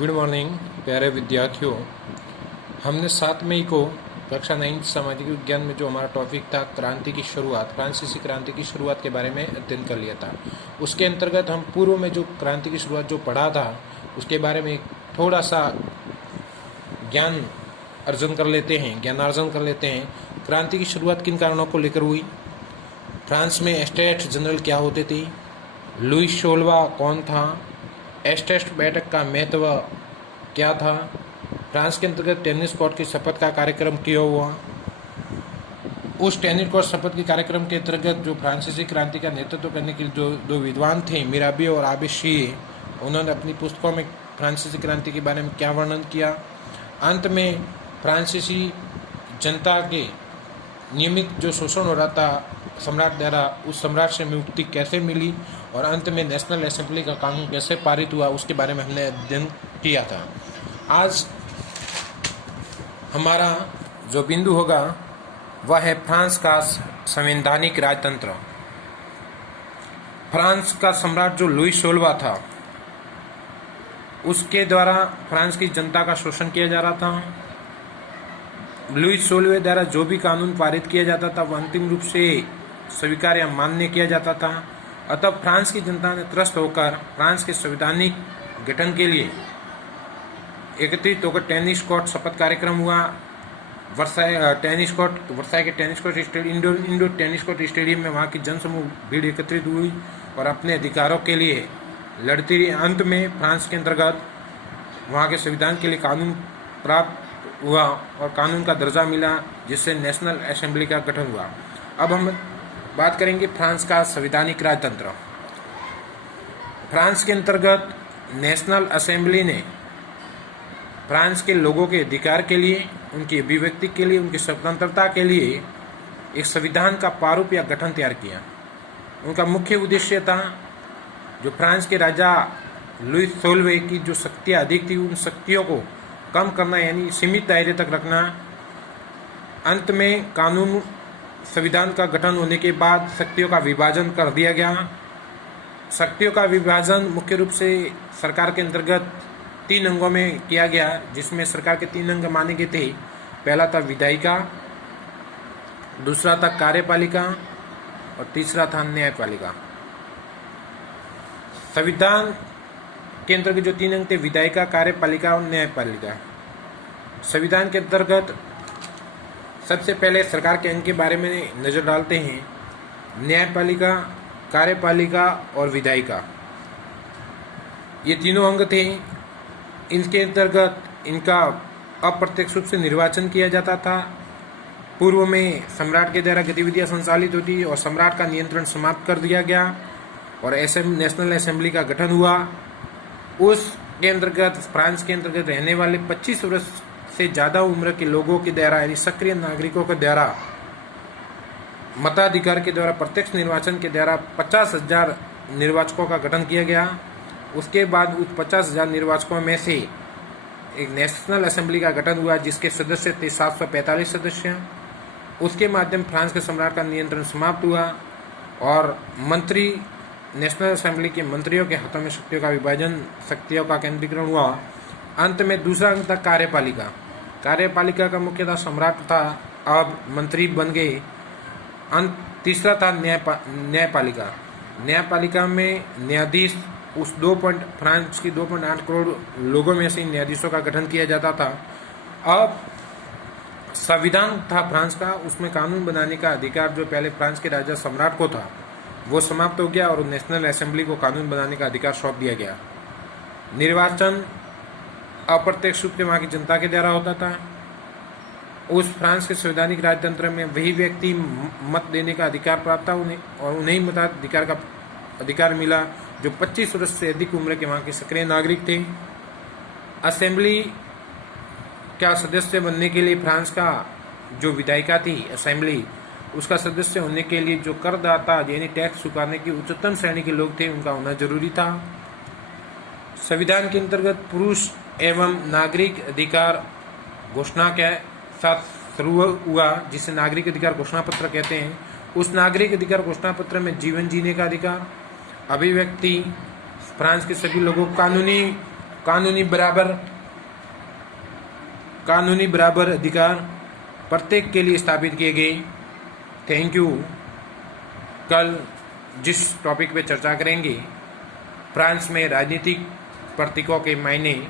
Good morning प्यारे विद्यार्थियों। हमने 7 मई को कक्षा 9 सामाजिक विज्ञान में जो हमारा टॉपिक था क्रांति की शुरुआत, फ्रांसीसी क्रांति की शुरुआत के बारे में अध्ययन कर लिया था। उसके अंतर्गत हम पूर्व में जो क्रांति की शुरुआत जो पढ़ा था उसके बारे में थोड़ा सा ज्ञानार्जन कर लेते हैं। क्रांति की शुरुआत किन कारणों को लेकर हुई, फ्रांस में स्टेट्स जनरल क्या होते थे, लुई 16वां कौन था, एस्टेट बैठक का महत्व क्या था, फ्रांस के अंतर्गत टेनिस कोर्ट की शपथ का कार्यक्रम क्यों हुआ। उस टेनिस कोर्ट शपथ के कार्यक्रम के अंतर्गत जो फ्रांसीसी क्रांति का नेतृत्व करने के लिए जो दो विद्वान थे, मिराबे और आबे शीए, उन्होंने अपनी पुस्तकों में फ्रांसीसी क्रांति के बारे में क्या वर्णन किया। अंत में फ्रांसीसी जनता के नियमित जो शोषण हो रहा था सम्राट द्वारा, उस सम्राट से मुक्ति कैसे मिली और अंत में नेशनल असेंबली का कानून कैसे पारित हुआ, उसके बारे में हमने अध्ययन किया था। आज हमारा जो बिंदु होगा वह है फ्रांस का संवैधानिक राजतंत्र। फ्रांस का सम्राट जो लुई 16वां था, उसके द्वारा फ्रांस की जनता का शोषण किया जा रहा था। लुई 16वें द्वारा जो भी कानून पारित किया जाता था वह अंतिम रूप से स्वीकार या मान्य किया जाता था। अतः फ्रांस की जनता ने त्रस्त होकर फ्रांस के संवैधानिक गठन के लिए एकत्रित होकर टेनिस कोर्ट शपथ कार्यक्रम हुआ। वर्साई के tennis court stadium, indoor tennis court stadium में वहाँ की जनसमूह भीड़ एकत्रित हुई और अपने अधिकारों के लिए लड़ती रही। अंत में फ्रांस के अंतर्गत वहाँ के संविधान के लिए कानून प्राप्त हुआ और कानून का दर्जा मिला, जिससे नेशनल असेंबली का गठन हुआ। अब हम बात करेंगे फ्रांस का संवैधानिक राजतंत्र। फ्रांस के अंतर्गत नेशनल असेंबली ने फ्रांस के लोगों के अधिकार के लिए, उनकी अभिव्यक्ति के लिए, उनकी स्वतंत्रता के लिए एक संविधान का प्रारूप या गठन तैयार किया। उनका मुख्य उद्देश्य था जो फ्रांस के राजा लुई 16वें की जो शक्तियाँ अधिक थी, उन शक्तियों को कम करना, यानी सीमित दायरे तक रखना। अंत में कानून संविधान का गठन होने के बाद शक्तियों का विभाजन कर दिया गया। शक्तियों का विभाजन मुख्य रूप से सरकार के अंतर्गत 3 अंगों में किया गया, जिसमें सरकार के 3 अंग माने गए थे। पहला था विधायिका, दूसरा था कार्यपालिका और तीसरा था न्यायपालिका। संविधान के अंतर्गत जो 3 अंग थे, विधायिका, कार्यपालिका और न्यायपालिका। संविधान के अंतर्गत सबसे पहले सरकार के अंग के बारे में नजर डालते हैं। न्यायपालिका, कार्यपालिका और विधायिका, ये तीनों अंग थे। इनके अंतर्गत इनका अप्रत्यक्ष रूप से निर्वाचन किया जाता था। पूर्व में सम्राट के द्वारा गतिविधियां संचालित होती और सम्राट का नियंत्रण समाप्त कर दिया गया और नेशनल असेंबली का गठन हुआ। उसके अंतर्गत फ्रांस के अंतर्गत रहने वाले 25 वर्ष से ज़्यादा उम्र के लोगों के द्वारा, यानी सक्रिय नागरिकों के द्वारा, मताधिकार के द्वारा, प्रत्यक्ष निर्वाचन के द्वारा 50,000 निर्वाचकों का गठन किया गया। उसके बाद उस 50,000 निर्वाचकों में से एक नेशनल असेंबली का गठन हुआ, जिसके सदस्य थे 745 सदस्य। उसके माध्यम फ्रांस के सम्राट का नियंत्रण समाप्त हुआ और मंत्री, नेशनल असेंबली के मंत्रियों के हाथों में शक्तियों का विभाजन, शक्तियों का केंद्रीकरण हुआ। अंत में दूसरा अंग था कार्यपालिका। कार्यपालिका का मुख्यतः सम्राट था, अब मंत्री बन गए। तीसरा था न्यायपालिका। न्यायपालिका में न्यायाधीश, उस फ्रांस की 2.8 करोड़ लोगों में से न्यायाधीशों का गठन किया जाता था। अब संविधान था फ्रांस का, उसमें कानून बनाने का अधिकार जो पहले फ्रांस के राजा सम्राट को था वो समाप्त हो गया और नेशनल असेंबली को कानून बनाने का अधिकार सौंप दिया गया। निर्वाचन अप्रत्यक्ष रूप से वहाँ की जनता के द्वारा होता था। उस फ्रांस के संवैधानिक राजतंत्र में वही व्यक्ति मत देने का अधिकार प्राप्त था और उन्हें मताधिकार का अधिकार मिला जो 25 वर्ष से अधिक उम्र के वहाँ के सक्रिय नागरिक थे। असेंबली का सदस्य बनने के लिए फ्रांस का जो विधायिका थी असेंबली, उसका सदस्य होने के लिए जो करदाता, यानी टैक्स चुकाने की उच्चतम श्रेणी के लोग थे, उनका होना जरूरी था। संविधान के अंतर्गत पुरुष एवं नागरिक अधिकार घोषणा के साथ शुरू हुआ, जिसे नागरिक अधिकार घोषणा पत्र कहते हैं। उस नागरिक अधिकार घोषणा पत्र में जीवन जीने का अधिकार, अभिव्यक्ति, फ्रांस के सभी लोगों को कानूनी कानूनी बराबर अधिकार प्रत्येक के लिए स्थापित किए गए। Thank you. कल जिस टॉपिक पे चर्चा करेंगे, फ्रांस में राजनीतिक प्रतीकों के मायने